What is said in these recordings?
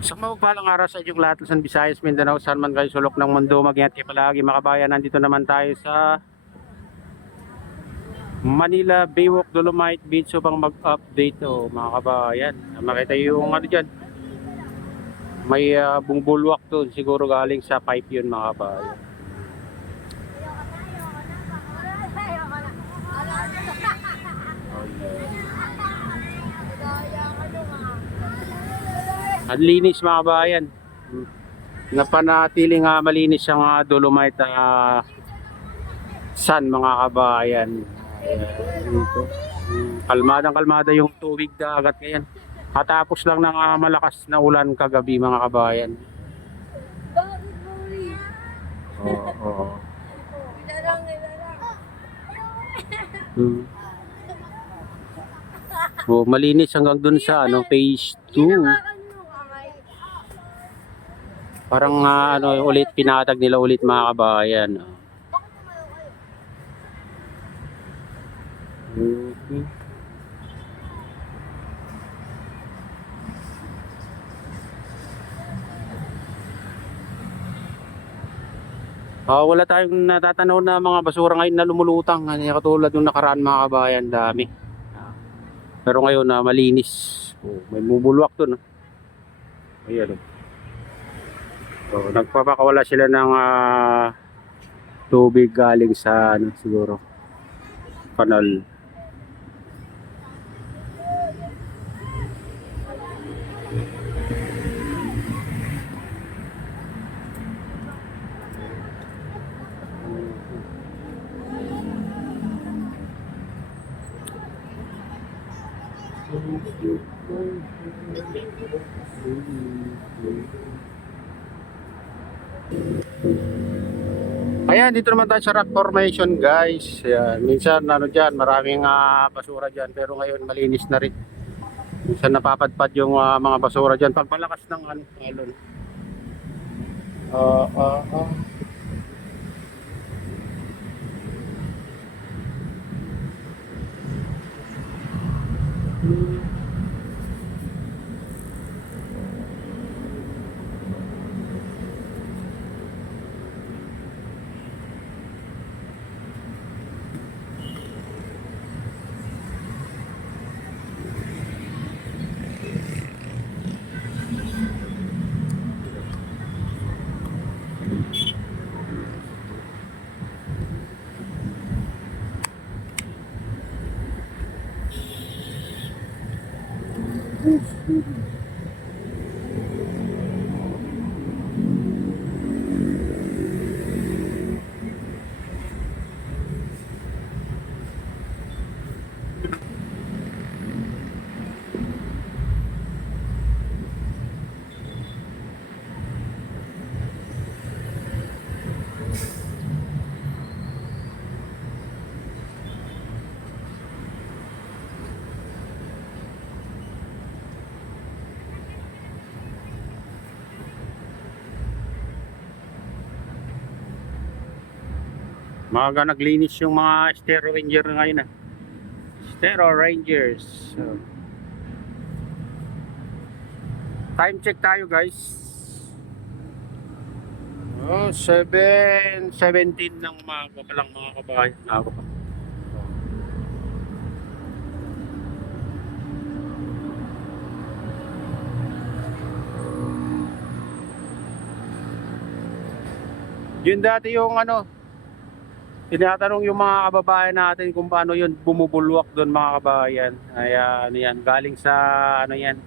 Sa mapagpalang araw sa inyong lahat, Luzon, Visayas, Mindanao, saan man kayo sulok ng mundo, mag-ingat kayo palagi mga kabayan. Nandito naman tayo sa Manila Baywalk Dolomite Beach upang mag-update mga kabayan. Makita yung ano dyan, may bumubulwak doon, siguro galing sa pipe yun mga kabayan. Ang linis mga kabayan. Napanatiling malinis ang Dolomite San mga kabayan. Dito. Kalmadang kalmada yung tubig dagat ngayon. Katapos lang ng malakas na ulan kagabi mga kabayan. Oo. Hmm. Oh, malinis hanggang dun sa phase 2. Parang ulit pinatag nila ulit mga kabayan. Okay. Wala tayong natatanaw na mga basura ngayon na lumulutang. Katulad ng nakaraan mga kabayan, dami. Pero ngayon na malinis. May bubulwak doon. Ayan. Nagpapakawala sila ng tubig galing sa siguro kanal. Ayan, dito naman tayo sa rock formation guys. Ayan, minsan dyan, maraming basura dyan, pero ngayon malinis na rin. Minsan napapadpad yung mga basura dyan pag malakas ng alon. Uh, uh, uh. Mga naglinis yung mga Stero Ranger ngayon Stero Rangers. Time check tayo guys. 7:17 ng umaga pa lang mga kabayan. Yun dati yung tinatanong yung mga kababayan natin kung paano yun bumubulwak doon mga kabayan. Ayan, yan. Galing sa yan.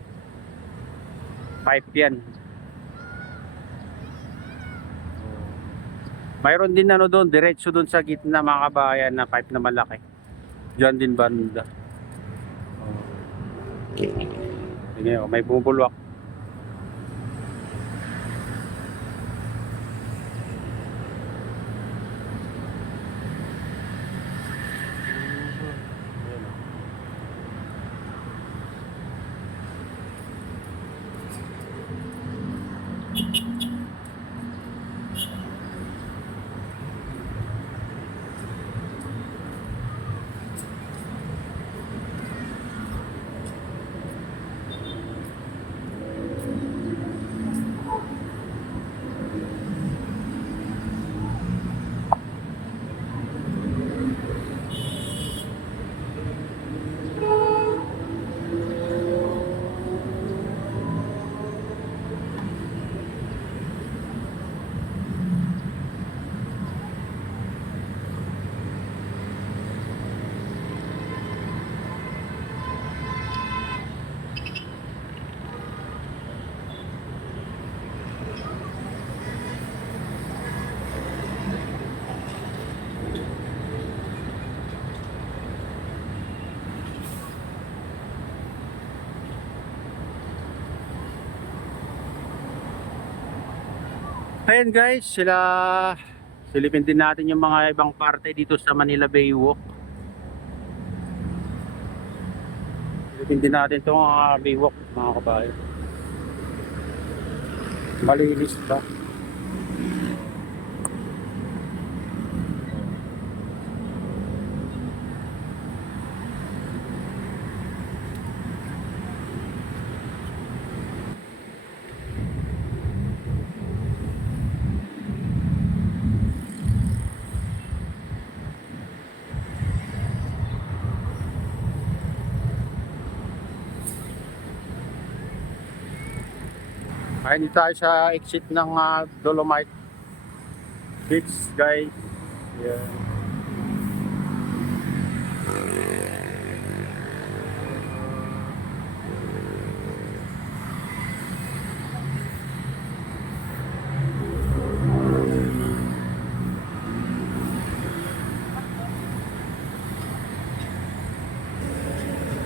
Pipe yan. Mayroon din doon, diretso doon sa gitna mga kabayan na pipe na malaki. Diyan din banda. May bumubulwak. Ayan guys, silipin din natin yung mga ibang parte dito sa Manila Baywalk. Silipin din natin itong Baywalk mga kabayan. Malinis ba? Ayun dito tayo sa exit ng Dolomite Beach guys. Yeah.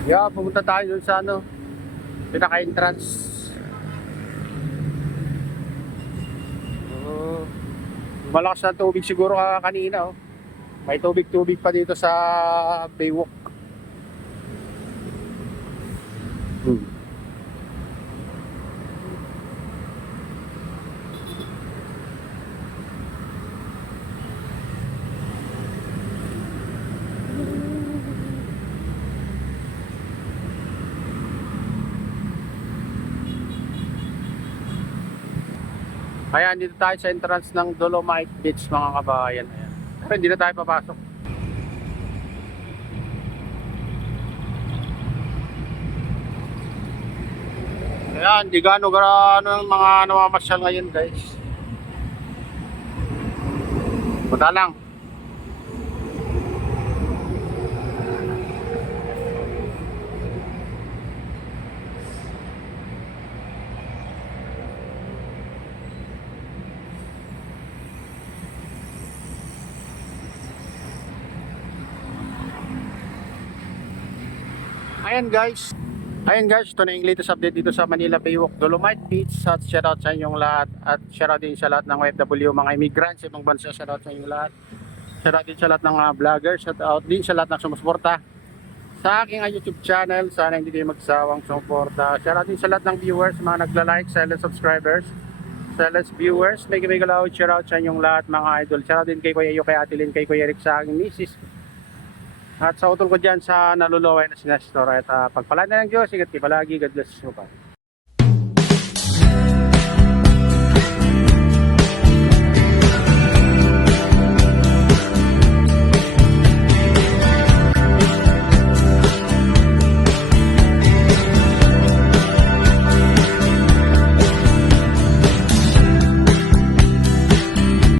Yeah, pumunta tayo dun sa ano, pinaka-entrance. Malakas na tubig siguro kanina oh. May tubig-tubig pa dito sa Baywalk. Ayan, dito tayo sa entrance ng Dolomite Beach mga kabayan. Ayan. Pero hindi na tayo papasok. Ayan, di gaano ang mga namamasyal ngayon guys. Punta lang. Ayan guys, ito na yung latest update dito sa Manila Baywalk Dolomite Beach. At shoutout sa inyong lahat. At shoutout din sa lahat ng OFW, mga immigrants sa ibang bansa. Shoutout sa inyong lahat. Shoutout din sa lahat ng vloggers. Shoutout din sa lahat ng sumusuporta sa aking YouTube channel. Sana hindi kayo magsawang sumuporta. Shoutout din sa lahat ng viewers, mga nagla-like, silent subscribers, silent viewers. Mega loud shoutout sa inyong lahat mga idol. Shoutout din kay Kuya Iyo, kay Ate Lynn, kay Kuya Eric, sa aking misis. At sa utol ko dyan sa naluloway na si Nestor. At pagpalaan na ng Diyos, ingat kayo palagi. God bless you.